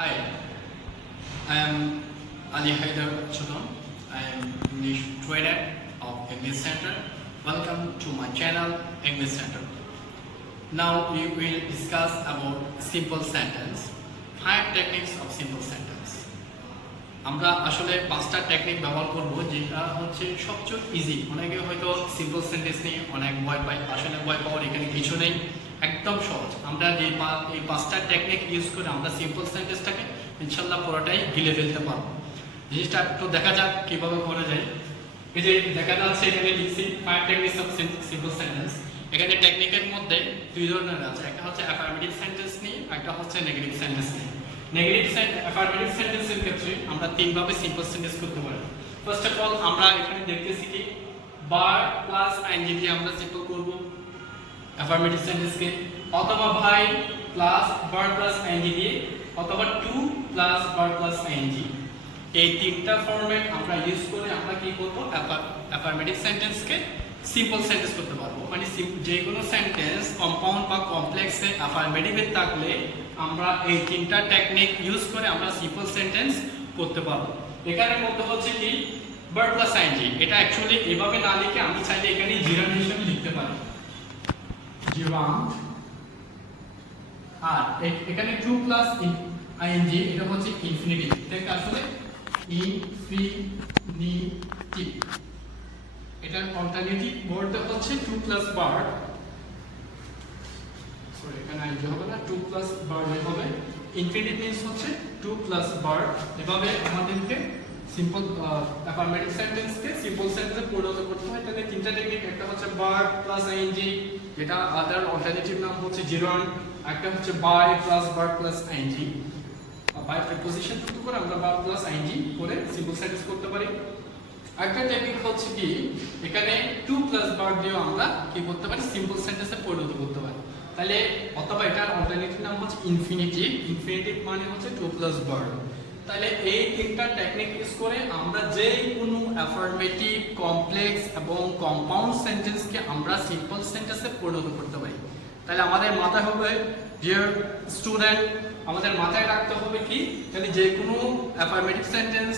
Hi, I am Ali Haidar Chudon. I am English trainer of English Center. Welcome to my channel English Center. Now we will discuss about simple sentence. 5 techniques of simple sentence. আমরা আসলে 5টা technique ব্যবহার করব যেটা হচ্ছে সবচেয়ে easy. অনেকে হয়তো সিম্পল সেন্টেন্স নিয়ে অনেক ভয় পায়, আসলে ভয় পাওয়ার এখানে কিছু নেই, একদম সহজ। আমরা এই 5টা টেকনিক ইউজ করে আমরা সিম্পল সেন্টেন্সটাকে ইনশাল্লাহ পুরোটাই গিলে ফেলতে পারবো। জিনিসটা একটু দেখা যাক কিভাবে করা যায়। এই যে দেখা যাচ্ছে এখানে লিখছি 5 টেকনিকস অফ সিম্পল সেন্টেন্স। এখানে টেকনিকের মধ্যে দুই ধরনের আছে, একটা হচ্ছে অ্যাফার্মেটিভ সেন্টেন্স নিয়ে, একটা হচ্ছে নেগেটিভ সেন্টেন্স নিয়ে। অ্যাফার্মেটিভ সেন্টেন্সের ক্ষেত্রে আমরা 3 ভাবে সিম্পল সেন্টেন্স করতে পারি। ফার্স্ট অফ অল আমরা এখানে দেখতেছি কি বার প্লাস আইএনজি দিয়ে আমরা সিম্পল করব অ্যাফার্মেটিভ সেন্টেন্সকে, অথবা ভাই প্লাস বার প্লাস আইএনজি দিয়ে, অথবা টু প্লাস বার প্লাস আইএনজি। এই 3টা ফরম্যাট আমরা ইউজ করে আমরা কি করব অ্যাফার্মেটিভ সেন্টেন্সকে সিম্পল সেন্টেন্স করতে পারবো। মানে যে কোনো সেন্টেন্স কম্পাউন্ড বা কমপ্লেক্সে অ্যাফার্মেটিভে থাকলে আমরা এই 3টা টেকনিক ইউজ করে আমরা সিম্পল সেন্টেন্স করতে পারবো। এখানের মধ্যে হচ্ছে কি ভার্ব প্লাস আইএনজি, এটা অ্যাকচুয়ালি এভাবে না লিখে আমি চাইলে এখানে জিরান হিসেবে লিখতে পারি, জিরান। আর এখানে টু প্লাস আইএনজি এটা হচ্ছে ইনফিনিটিভ, এটা আসলে ইনফিনিটিভ। এটার অল্টারনেটিভ ওয়ার্ড হচ্ছে টু প্লাস ভার্ব, সরি এখানে আইএনজি হবে না, টু প্লাস ভার্ব হবে। ইনফিনিটিভ মিন্স হচ্ছে টু প্লাস ভার্ব। এভাবে আমাদেরকে সিম্পল অ্যাফার্মেটিভ সেন্টেন্সকে সিম্পল সেন্টেন্সে পরিণত করতে হয়। তাহলে 3টা টেকনিক, একটা হচ্ছে ভার্ব প্লাস আইএনজি, যেটা আদার অল্টারনেটিভ নাম হচ্ছে জিরন, একটা হচ্ছে by plus verb plus ING. By preposition যুক্ত করে আমরা ভার্ব প্লাস আইএনজি করে সিম্পল সেন্টেন্স করতে পারি। একটা টেকনিক হচ্ছে কি এখানে টু প্লাস ভার্ব দিয়ে আমরা কি করতে পারি সিম্পল সেন্টেন্সে পরিণত করতে পারি। তাহলে অথবা এটার অল্টারনেটিভ নাম হচ্ছে ইনফিনিটিভ। ইনফিনিটিভ মানে হচ্ছে টু প্লাস ভার্ব। তাহলে এই 3টা টেকনিক ইউজ করে আমরা যে কোনো অ্যাফার্মেটিভ, কমপ্লেক্স এবং কম্পাউন্ড সেন্টেন্সকে আমরা সিম্পল সেন্টেন্সে পরিণত করতে পারি। তাহলে আমাদের মাথায় হবে যে স্টুডেন্ট, আমাদের মাথায় রাখতে হবে কি তাহলে যে কোনো অ্যাফার্মেটিভ সেন্টেন্স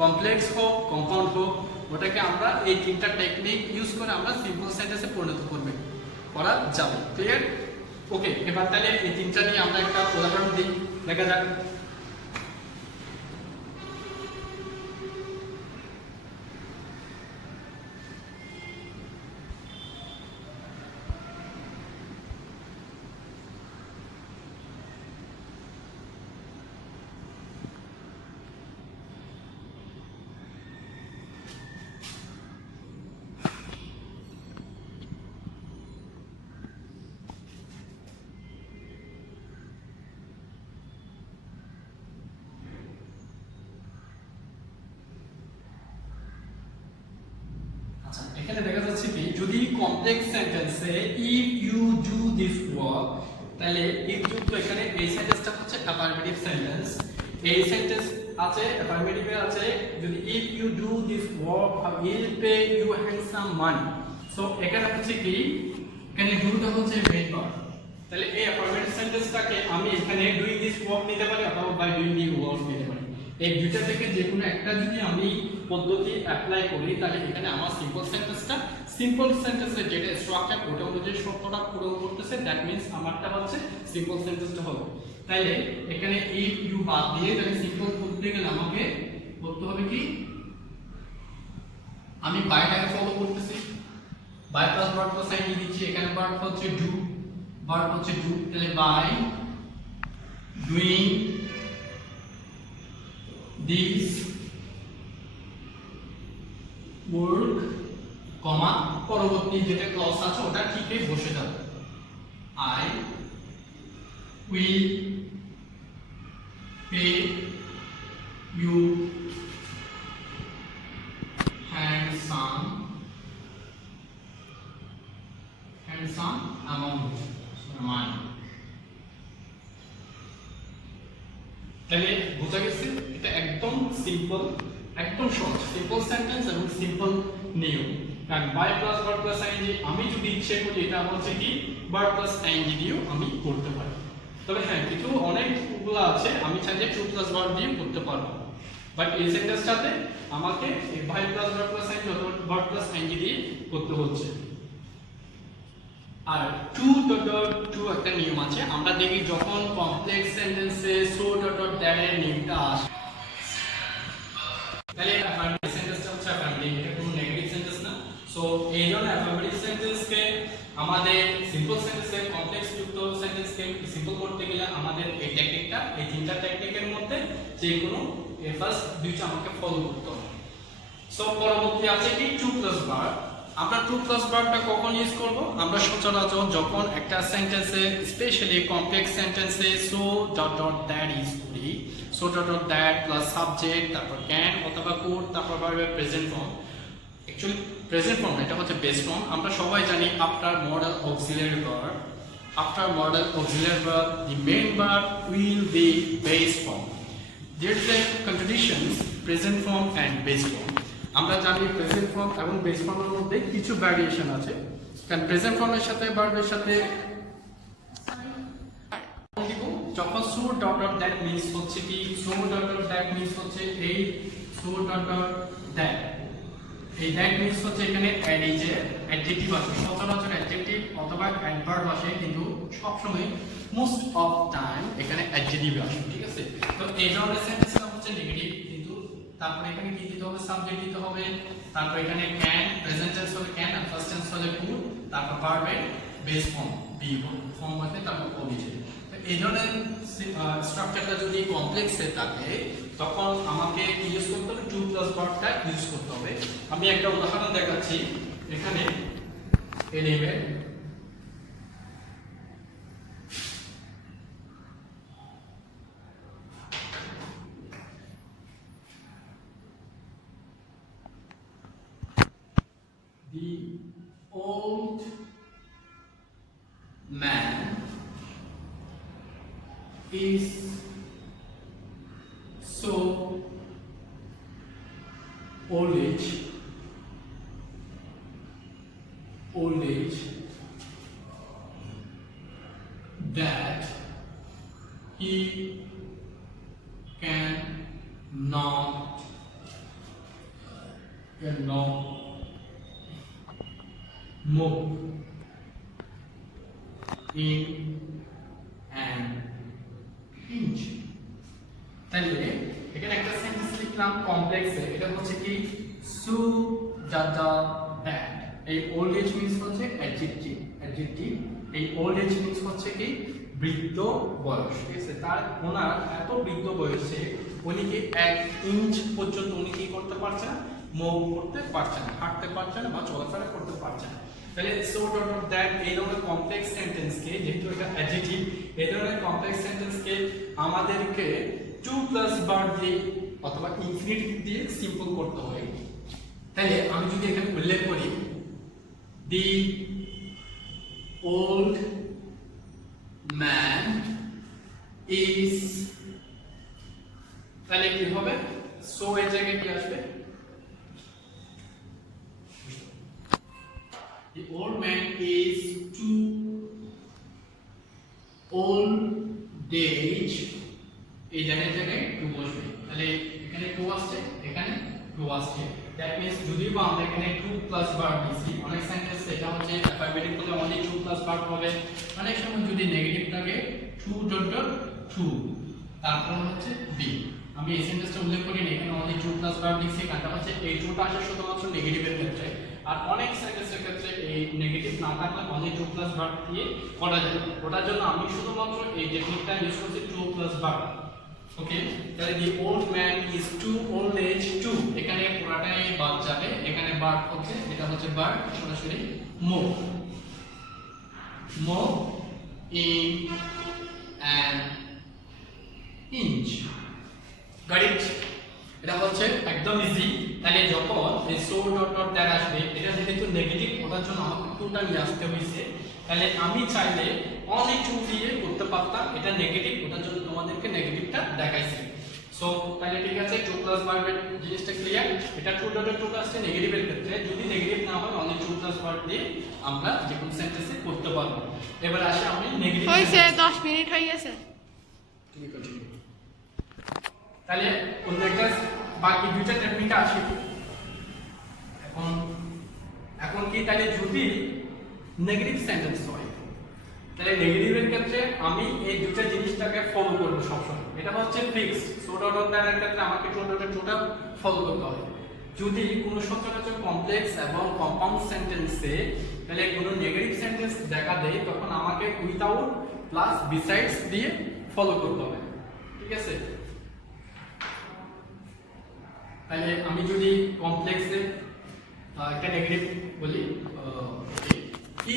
কমপ্লেক্স হোক কম্পাউন্ড হোক ওটাকে আমরা এই 3টা টেকনিক ইউজ করে আমরা সিম্পল সেন্টেন্সে পরিণত করা যাবে। ক্লিয়ার? ওকে, এবার তাহলে এই 3টা নিয়ে আমরা একটা উদাহরণ দিই, দেখা যাক। এখানে দেখা যাচ্ছে কি যদি কমপ্লেক্স সেন্টেন্সে if you do this work, তাহলে ইফ যুক্ত এখানে এই সেন্টেন্সটা হচ্ছে অ্যাফার্মেটিভ সেন্টেন্স। এই সেন্টেন্স আছে অ্যাফার্মেটিভে আছে যদি if you do this work I will pay you handsome money. So এখানে হচ্ছে কি এখানে ডুটা হচ্ছে মেইন ভার্ব। তাহলে এই অ্যাফার্মেটিভ সেন্টেন্সটাকে আমি এখানে ডুইং দিস ওয়ার্ক নিতে পারি অথবা বাই ডুইং দি ওয়ার্ক নিতে পারি। এই দুইটা থেকে যে কোনো একটা যদি আমি পদ্ধতি অ্যাপ্লাই করি তাহলে এখানে আমার সিম্পল সেন্টেন্সের যেটা স্ট্রাকচার ওটা অনুযায়ী শর্তটা পূরণ করতেছে, দ্যাট মিন্স আমারটা হচ্ছে সিম্পল সেন্টেন্সটা হবে। তাইলে এখানে ইফ ইউ বাদ দিয়ে তাহলে সিম্পল করতে গেলে আমাকে করতে হবে কি আমি বাইটাকে ফলো করতেছি, by plus verb plus ING দিচ্ছি। এখানে ভার্ব হচ্ছে ডু, ভার্ব হচ্ছে ডু, তাহলে by doing this work comma পরবর্তী যেটা ক্লজ আছে ওটা ঠিকই বসে যাবে, I will pay you handsome amount money. তাহলে বোঝা গেছে এটা একদম সিম্পল, একদম সহজ সিম্পল সেন্টেন্স এবং সিম্পল নিয়ম। কারণ by plus verb plus ING আমি যদি ইচ্ছে করি এটা হচ্ছে কি ভার্ব প্লাস আইএনজি দিয়েও আমি করতে পারি। তবে হ্যাঁ কিছু অনেকগুলো আছে আমি চাইলে টু প্লাস ভার্ব দিয়ে করতে পারবো, বাট এই সেন্টেন্সটাতে আমাকে এই ভাই প্লাস ভার্ব প্লাস আইএনজি অথবা ভার্ব প্লাস আইএনজি দিয়ে করতে হচ্ছে। আর টু ডট ডট টু একটা নিয়ম আছে, আমরা দেখি যখন কমপ্লেক্স সেন্টেন্সে সো ডট ডট দ্যাট এর নিয়মটা আসে তাহলে অ্যাফার্মেটিভ সেন্টেন্সটা হচ্ছে অ্যাফার্মেটিভ, এটা কোনো নেগেটিভ সেন্টেন্স না। সো এই জন্য অ্যাফার্মেটিভ সেন্টেন্সকে আমাদের সিম্পল সেন্টেন্সে কমপ্লেক্স যুক্ত সেন্টেন্সকে সিম্পল করতে গেলে আমাদের এই টেকনিকটা, এই তিনটা টেকনিকের মধ্যে যে কোনো ফার্স্ট দুইটা আমাকে ফলো করতে হবে। সো পরবর্তী আছে কি টু প্লাস ভার্ব। আমরা টু প্লাস ভার্বটা কখন ইউজ করব? আমরা সচরাচর যখন একটা সেন্টেন্সে স্পেশালি কমপ্লেক্স সেন্টেন্সে so dot dot that use করি, so dot dot that plus subject তারপর ক্যান অথবা কুড তারপর ভার্বের present form. Actually present form এটা হচ্ছে বেস ফর্ম। আমরা সবাই জানি after modal auxiliary verb, after modal auxiliary verb the main verb will be base form. There is a contradiction present form and base form. আমরা জানি present form এবং base ফর্মের মধ্যে কিছু ভ্যারিয়েশন আছে, কারণ প্রেজেন্ট ফর্মের সাথে ভার্বের সাথে যখন so dot dot that means হচ্ছে কি, so dot dot that means হচ্ছে এই সো ডট ডট দ্যাট, এই দ্যাট মিন্স হচ্ছে এখানে অ্যাডজেক্টিভ আসে, সচরাচর অ্যাডজেক্টিভ অথবা অ্যাডভার্ব আসে, কিন্তু সবসময় মোস্ট অফ টাইম এখানে অ্যাডজেক্টিভ আসে, ঠিক আছে। তো এই ধরনের সেন্টেন্সটা হচ্ছে নেগেটিভ, কিন্তু তারপরে এখানে কি দিতে হবে? সাবজেক্ট দিতে হবে, তারপর এখানে ক্যান, প্রেজেন্ট টেন্স হলে ক্যান আর ফার্স্ট টেন্স হলে কুড, তারপর ভার্বের বেস ফর্ম বি ফর্ম হবে, তারপর অবজেক্ট। তো এই ধরনের স্ট্রাকচারটা যদি কমপ্লেক্সে থাকে তখন আমাকে কি ইউজ করতে হবে? টু প্লাস ভার্বটা ইউজ করতে হবে। আমি একটা উদাহরণ দেখাচ্ছি এখানে anime The old man is so old age that he cannot move in an inch. তাহলে এখানে একটা সেন্টেন্স লিখলাম কমপ্লেক্সে, এটা হচ্ছে কি সো ডট ডট দ্যাট। এই ওল্ড এজ মিন্স হচ্ছে অ্যাডজেক্টিভ, এই ওল্ড এজ মিন্স হচ্ছে কি বৃদ্ধ বয়স, ঠিক আছে। তার ওনার এত বৃদ্ধ বয়সে উনি কি 1 ইঞ্চ পর্যন্ত উনি কি করতে পারছে না, মুভ করতে পারছে না, হাঁটতে পারছে না বা চলাফেরা করতে পারছে না। তাহলে সো ডট ডট দ্যাট এই ধরনের কমপ্লেক্স সেন্টেন্সকে, যেহেতু এটা অ্যাডজেক্টিভ, এই ধরনের কমপ্লেক্স সেন্টেন্সকে আমাদেরকে টু প্লাস ভার্ব দিয়ে অথবা ইনফিনিটিভ দিয়ে সিম্পল করতে হয়। তাহলে আমি যদি এখানে উল্লেখ করি দি ওল্ড ম্যান ইজ, তাহলে কি হবে? সো এর জায়গায় কি আসবে? The old man is too old age, এই জায়গায় টু বসবে, তাহলে এখানে টু আসছে, এখানে টু আসছে। দ্যাট মিন্স যদি বা আমরা এখানে টু প্লাস ভার্ব দিছি, অনেক সেন্টেন্স এটা হচ্ছে অ্যাফার্মেটিভ হলে অনলি টু প্লাস ভার্ব হবে, অনেক সময় যদি নেগেটিভ থাকে টু ডট ডট টু তারপর হচ্ছে বি। আমি এই সেন্টেন্সটা উল্লেখ করি না, এখানে অনলি টু প্লাস ভার্ব দিছি, কারণ হচ্ছে এই টুটা আসে শুধুমাত্র নেগেটিভের ক্ষেত্রে, আর অনেক সেন্টেন্সের ক্ষেত্রে এই নেগেটিভ না থাকলে অনলি টু প্লাস ভার্ব দিয়ে করা যায়। ওটার জন্য আমি শুধুমাত্র এই টেকনিকটা ইউজ করছি টু প্লাস ভার্ব। ওকে, তাহলে the old man is too old as to, এখানে পুরাটাই বাদ যাবে, এখানে ভার্ব হচ্ছে, এটা হচ্ছে ভার্ব সরাসরি move in an inch. Got it? এটা হচ্ছে একদম ইজি। তাহলে যখন এই সো ডট ডট দ্যাট আসবে, এটা যেহেতু নেগেটিভ, ওটার জন্য আমাকে টুটা নিয়ে আসতে হয়েছে। তাহলে আমি চাইলে অনেক টু দিয়ে করতে পারতাম, এটা নেগেটিভ, ওটার জন্য তোমাদেরকে নেগেটিভটা দেখাইছি। সো তাহলে ঠিক আছে, টু প্লাস ভার্বের জিনিসটা ক্লিয়ার। এটা টু ডটের টু আসছে নেগেটিভের ক্ষেত্রে, যদি নেগেটিভ না হয় অনলি টু প্লাস ভার্ব দিয়ে আমরা যে কোনো সেন্টেন্সে করতে পারবো। এবার আসি আমি নেগেটিভ হইছে 10 মিনিট হয়ে গেছে। তুমি কন্টিনিউ। তাহলে অন্য একটা বাকি দুইটা টেকনিকে আসি। এখন এখন কি তাহলে যদি নেগেটিভ সেন্টেন্স হয়, তাহলে নেগেটিভের ক্ষেত্রে আমি এই দুটো জিনিসটাকে ফলো করব সবসময়। এটা হচ্ছে ফিক্সড। সো ডট দ্বারার ক্ষেত্রে আমাকে টোটাল ফলো করতে হবে। যদি কোনো সচরাচর কমপ্লেক্স এবং কম্পাউন্ড সেন্টেন্সে তাহলে কোনো নেগেটিভ সেন্টেন্স দেখা দেয়, তখন আমাকে উইথাউট প্লাস বিসাইডস দিয়ে ফলো করতে হবে। ঠিক আছে, তাহলে আমি যদি কমপ্লেক্সে একটা নেগেটিভ বলি,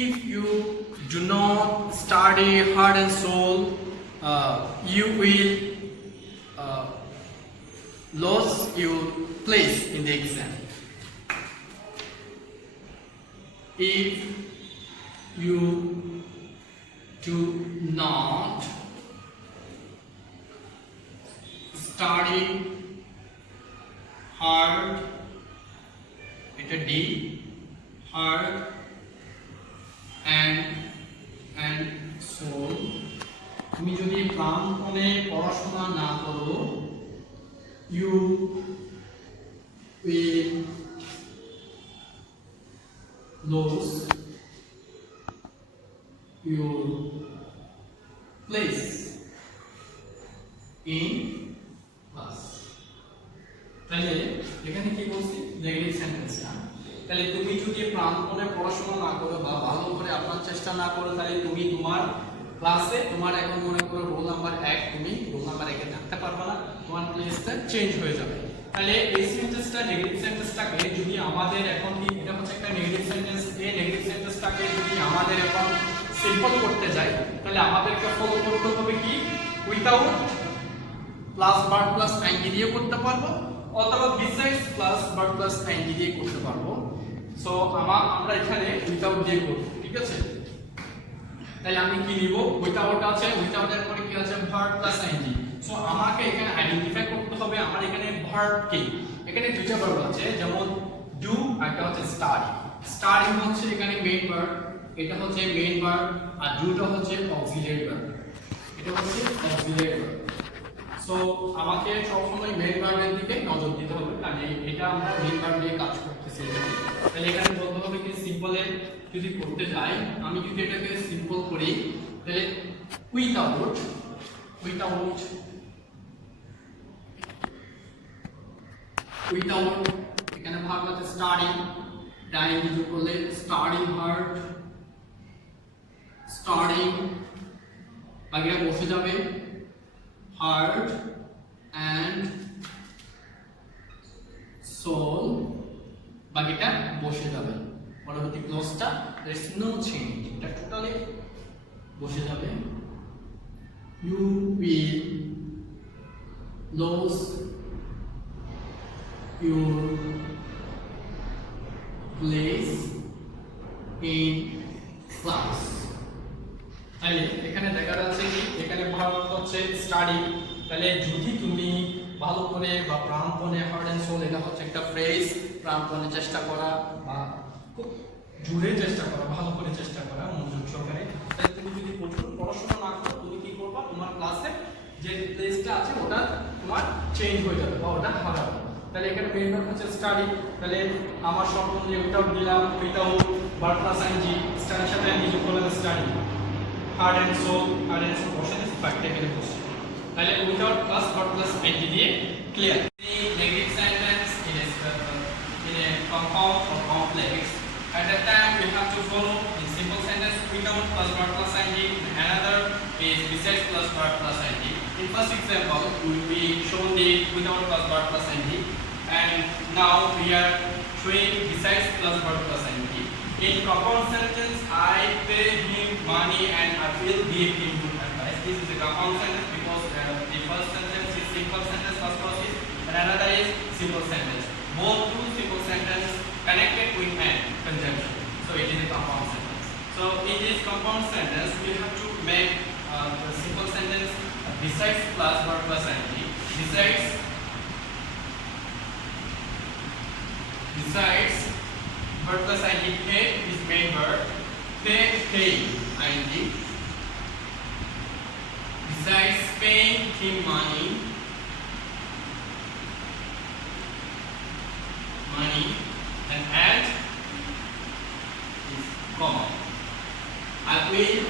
if you do not study heart and soul, you will lose your place in the exam. If you do not study hard, এটা D, hard and soul, তুমি যদি প্রাণপণে পড়াশোনা না করো, you will lose your place in class. তাহলে এখানে কি বলছি, নেগেটিভ সেন্টেন্সটা। তাহলে তুমি যদি প্রাণপণে পড়াশোনা না করো বা ভালো করে আপনার চেষ্টা না করো, তাহলে তুমি তোমার ক্লাসে তোমার এখন মনে করো রোল নাম্বার 1, তুমি রোল নাম্বার 1 এ থাকতে পারবে না, তোমার প্লেসটা চেঞ্জ হয়ে যাবে। তাহলে এই সেন্টেন্সটা নেগেটিভ সেন্টেন্সটাকে যদি আমাদের এখন কি, এটা হচ্ছে একটা নেগেটিভ সেন্টেন্স, এই নেগেটিভ সেন্টেন্সটাকে যদি আমাদের এখন সিম্পল করতে যাই, তাহলে আমাদেরকে ফলো করতে হবে কি, without plus verb plus ING দিয়ে করতে পারবো, অথবা besides plus verb plus ING দিয়ে করতে পারবো। সো আমরা এখানে উইথাউট দিয়ে করব। ঠিক আছে, তাহলে আমি কি নিব, উইথাউট আছে, উইথাউট এর পরে কি আছে, ভার্ব প্লাস আইএনজি। সো আমাকে এখানে আইডেন্টিফাই করতে হবে আমার এখানে ভার্ব কি। এখানে দুইটা ভার্ব আছে, যেমন ডু আর একটা হচ্ছে স্টাডি। স্টাডি হচ্ছে এখানে মেইন ভার্ব, এটা হচ্ছে মেইন ভার্ব, আর ডুটা হচ্ছে অক্সিলিয়ারি ভার্ব, এটা হচ্ছে অক্সিলিয়ারি ভার্ব। সো আমাকে সবসময় মেইন ভার্বের দিকে নজর দিতে হবে, কারণ এটা আমরা মেইন ভার্ব দিয়ে কাজ করতেছি। তাহলে এখানে বলতে হবে কি, সিম্পলে যদি করতে যাই, আমি যদি এটাকে সিম্পল করি, তাহলে উইথাউট এখানে ভার্ব আছে স্টাডি, ডাইং যোগ করলে স্টাডিং ভার্ব, স্টাডিং বাকিটা বসে যাবে, heart and soul বাকিটা বসে যাবে। পরবর্তী ক্লোজটা there is no change, এটা টোটালি বসে যাবে। you will lose your place in class. তাহলে এখানে দেখা যাচ্ছে কি, এখানে ভার্ব হচ্ছে স্টাডি। তাহলে যদি তুমি ভালো করে বা প্রাণপণে, হার্ট এন্ড সোল এটা হচ্ছে একটা ফ্রেজ, প্রাণপণে চেষ্টা করা বা খুব জোরে চেষ্টা করা, ভালো করে চেষ্টা করা, মনোযোগ সহকারে। তাহলে তুমি যদি প্রচুর পড়াশোনা না করো, তুমি কি করবা, তোমার ক্লাসে যে প্লেসটা আছে ওটা তোমার চেঞ্জ হয়ে যাবে বা ওটা হারাবে। তাহলে এখানে মেইন ভার্ব হচ্ছে স্টাডি, তাহলে আমার শর্ট অনুযায়ী উইথাউট দিলাম, উইথাউট ভার্ব প্লাস আইএনজি, স্টাডির সাথে আইএনজি যোগ করলে study, heart and soul portion is practically question. তাহলে without plus but plus ing দিয়ে clear. The negative sentence in a compound or complex, at that time we have to follow in simple sentence without plus but plus ing. Another is besides plus but plus ing. In first example, we show the without plus but plus ing, and now we are showing besides plus but plus ing. In compound sentence, I pay him money and I will give him good advice. This is a compound sentence because the first sentence is simple sentence, first clause is, and another is simple sentence. Both two simple sentence connected with an conjunction. So it is a compound sentence. So in this compound sentence, we have to make the simple sentence besides plus verb plus ing. Besides, verb plus ing pay is main verb. Pay ing. Besides paying him money, and is comma. I will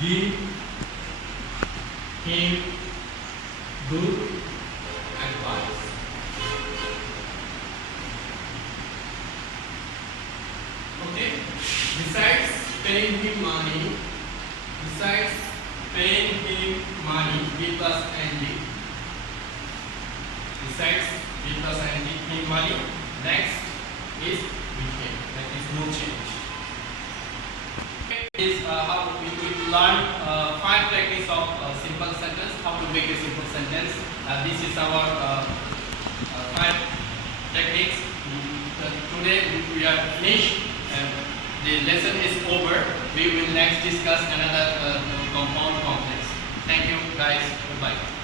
give him good advice. Okay. Besides paying him money, B plus ing. Besides B plus ing, him money. Next is with him. That is no change. Is how we learn 5 techniques of simple sentence. How to make a simple sentence. This is our 5 techniques. Today we are finished. The lesson is over. We will next discuss another compound complex. Thank you guys. Goodbye.